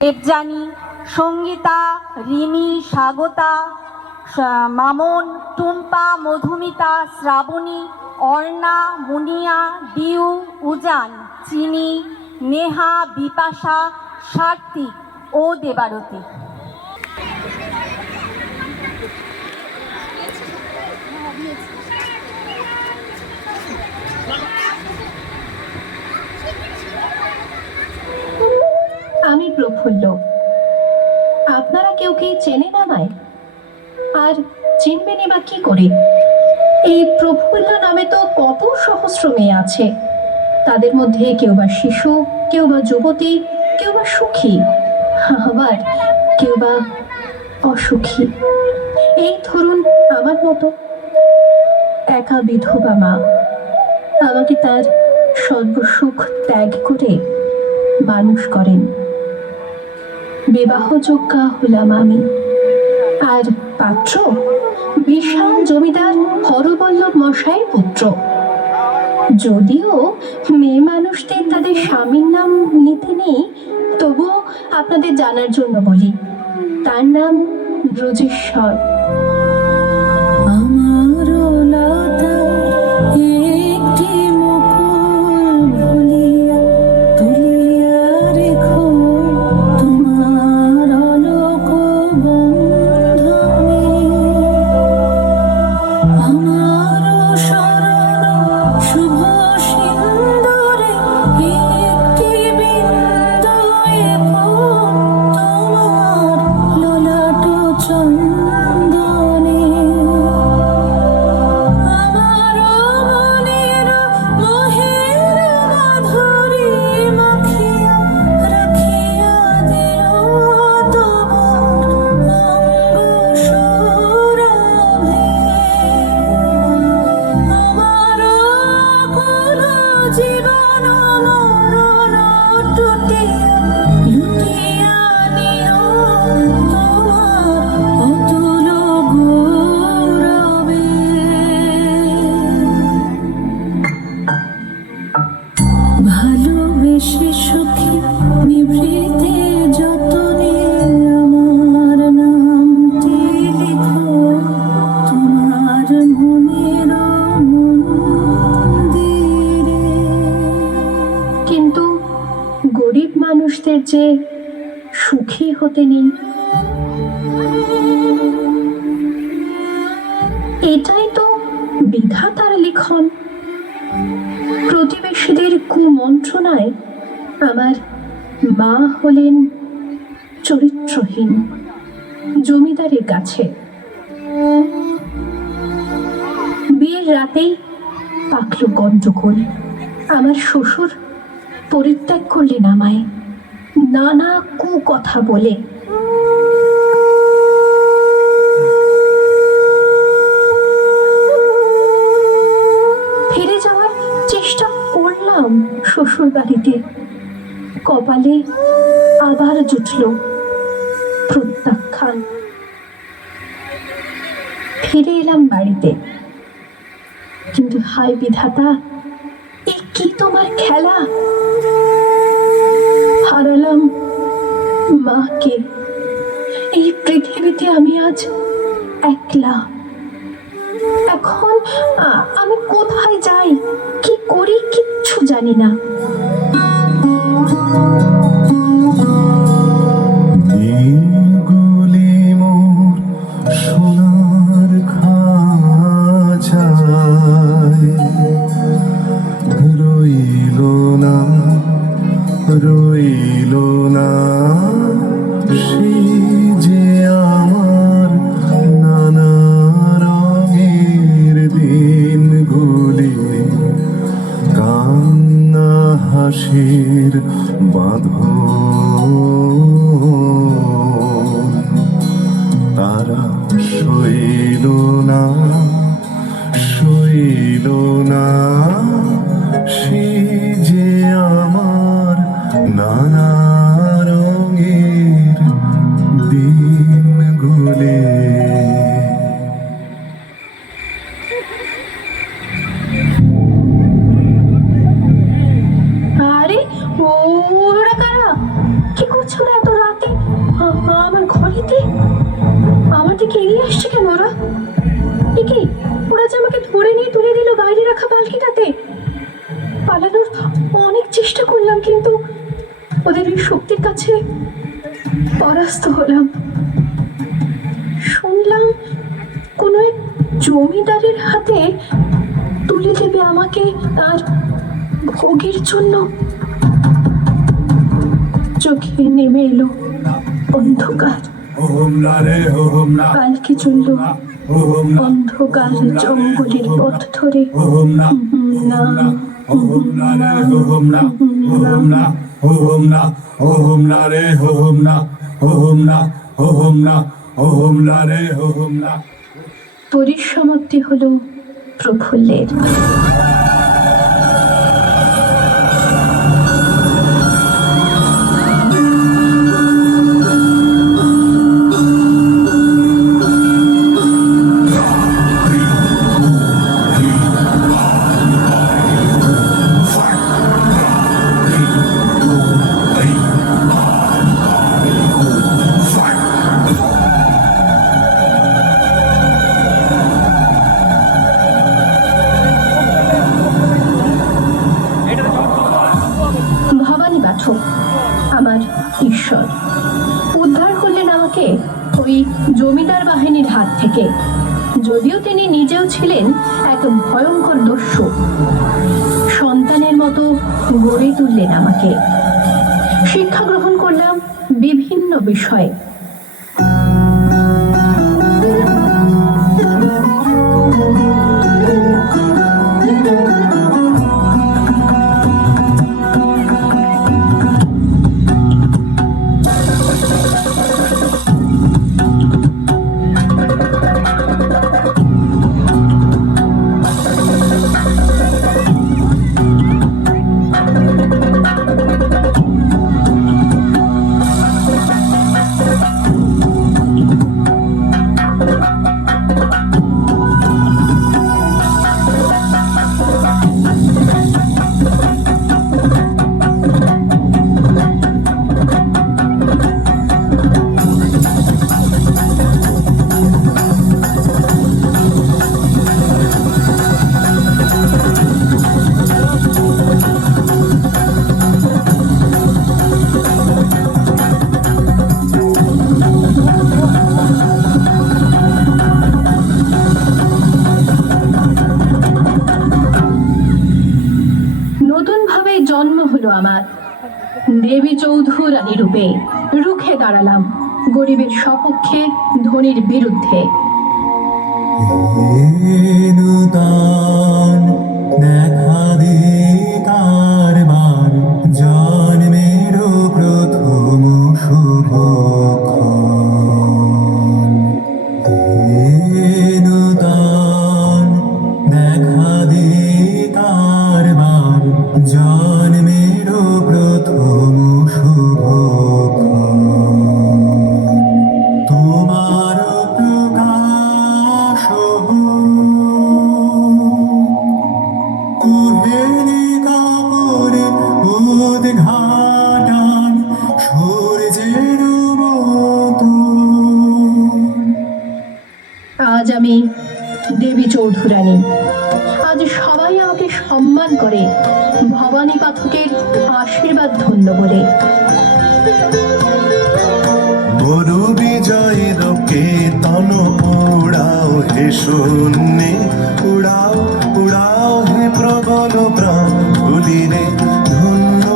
দেবযানী, সঙ্গীতা, রিমি, স্বাগতা, মামন, টুম্পা, মধুমিতা, শ্রাবণী, অর্ণা, মুনিয়া, due, উজান, চিনি, নেহা, বিপাশা, সার্থিক ও দেবারতী। আমি প্রফুল্ল। আপনারা কেউ কি চেনেন আমায়? আর চিনবেনই বা কি করে? এই প্রফুল্ল নামে তো কত সহস্র মেয়ে আছে। তাদের মধ্যে কেউ বা শিশু, কেউ বা যুবতী, কেউ বা সুখী, আবার কেউ বা অসুখী। এই ধরুন আমার মতো একা বিধবা মা। আমাকে তার সর্বসুখ ত্যাগ করে মানুষ করেন। বিবাহযোগ্যা হলাম আমি। আর পাত্র বিশাল জমিদার হরবল্লভ মশাইয়ের পুত্র। যদিও মেয়ে মানুষদের তাদের স্বামীর নাম নিতে নেই, তবুও আপনাদের জানার জন্য বলি, তার নাম ব্রজেশ্বর। কিন্তু গরিব মানুষদের যে সুখী হতে নেই, এটাই তো বিধাতার লিখন। প্রতিবেশীদের কুমন্ত্রণায় আমার মা হলেন চরিত্রহীন জমিদারের কাছে। বিয়ের রাতেই পাকল গন্ডগোল। আমার শ্বশুর পরিত্যাগ করলেন আমায় নানা কুকথা বলে। ফিরে যাওয়ার চেষ্টা করলাম শ্বশুর বাড়িতে, কপালে আবার জুটল প্রত্যাখ্যান। ফিরে এলাম বাড়িতে, কিন্তু হায় বিধাতা, এ কি তোমার খেলা! হারালাম মাকে। এই পৃথিবীতে আমি আজ একলা। এখন আমি কোথায় যাই, কি করি, কিচ্ছু জানি না। রইল না সেই যে আমার নানা রঙের দিনগুলি, কান্না হাসির বাঁধন। তারা সইল না, সইল না সেই যে আমার নানা রঙের দিনগুলি। আরে ওরা কারা? দিকে এগিয়ে আসছে কেন ওরা? কি ওরা যে আমাকে ধরে নিয়ে তুলে দিল বাইরে রাখা বালতিটাতে। পালানোর অনেক চেষ্টা করলাম, কিন্তু ওদের এই শক্তির কাছে পরাস্ত হলাম। শুনলাম কোনো এক জমিদারের হাতে তুলে দেবে আমাকে তার ভোগের জন্য। চোখে নেমে এলো অন্ধকার। পালকি চলল অন্ধকার জঙ্গলের পথ ধরে। পরিসমাপ্তি হলো প্রফুল্লের। ভবানী পাঠক আমার ঈশ্বর উদ্ধার করলেন আমাকে ওই জমিদার বাহিনীর হাত থেকে। যদিও তিনি নিজেও ছিলেন এক ভয়ঙ্কর দস্যু, সন্তানের মতো গড়ে তুললেন আমাকে। শিক্ষা গ্রহণ করলাম বিভিন্ন বিষয়ে। জন্ম হলো আমার। দেবী চৌধুরানী রূপে রুখে দাঁড়ালাম গরিবের সপক্ষে, ধনীর বিরুদ্ধে। দেখা দে কারবার জন্মের প্রথম শুভক্ষণ। দেখা দে কারবার জন্মের প্রথম শুভক্ষণ। তোমার প্রকাশ কুহেলি কাপড়ে উদ্ঘাটন সূর্যের মতো। আজ আমি দেবী চৌধুরানী। আজ সবাই আমাকে সম্মান করে ভবানী পাঠকের আশীর্বাদ ধন্য বলে। গুরু বিজয়ের কেতন উড়াও হে শূন্যে, উড়াও উড়াও হে প্রবল প্রাণ তুলিরে। ধন্য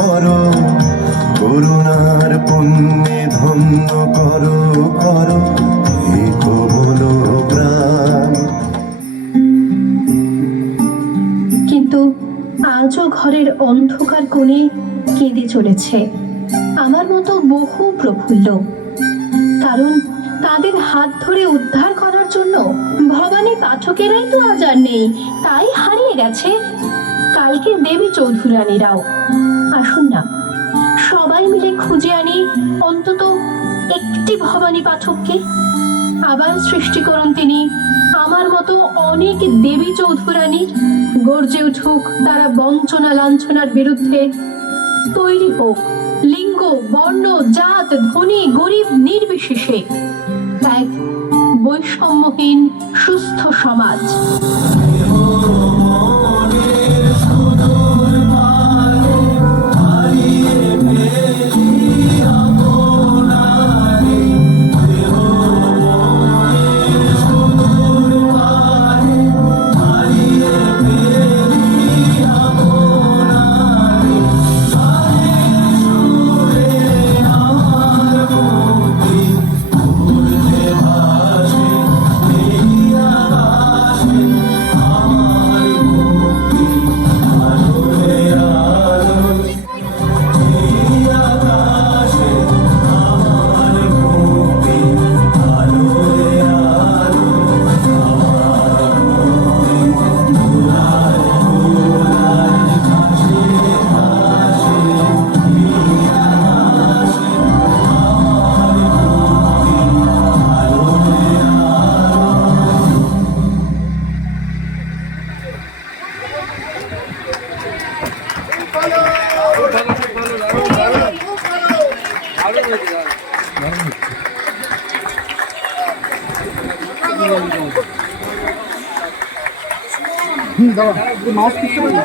করো করুণার পুণ্যে ধন্য করো হে কবল প্রাণ। কিন্তু আজও ঘরের অন্ধকার কোণে কেঁদে চলেছে আমার মতো বহু প্রফুল্ল। কারণ তাদের হাত ধরে উদ্ধার করার জন্য ভবানী পাঠকেরাই তো আজ আর নেই, তাই হারিয়ে গেছে কালকে দেবী চৌধুরানীরাও। আসুন না সবাই মিলে খুঁজে আনি অন্তত একটি ভবানী পাঠককে। আবার সৃষ্টি করুন তিনি আমার মতো অনেক দেবী চৌধুরানীর। গর্জে উঠুক তারা বঞ্চনা লাঞ্ছনার বিরুদ্ধে। তৈরি হোক লিঙ্গ লিঙ্গ, বর্ণ, জাত, ধনী গরিব নির্বিশেষে এক বৈষম্যহীন সুস্থ সমাজ। দাঁড়া মাউস পিছনে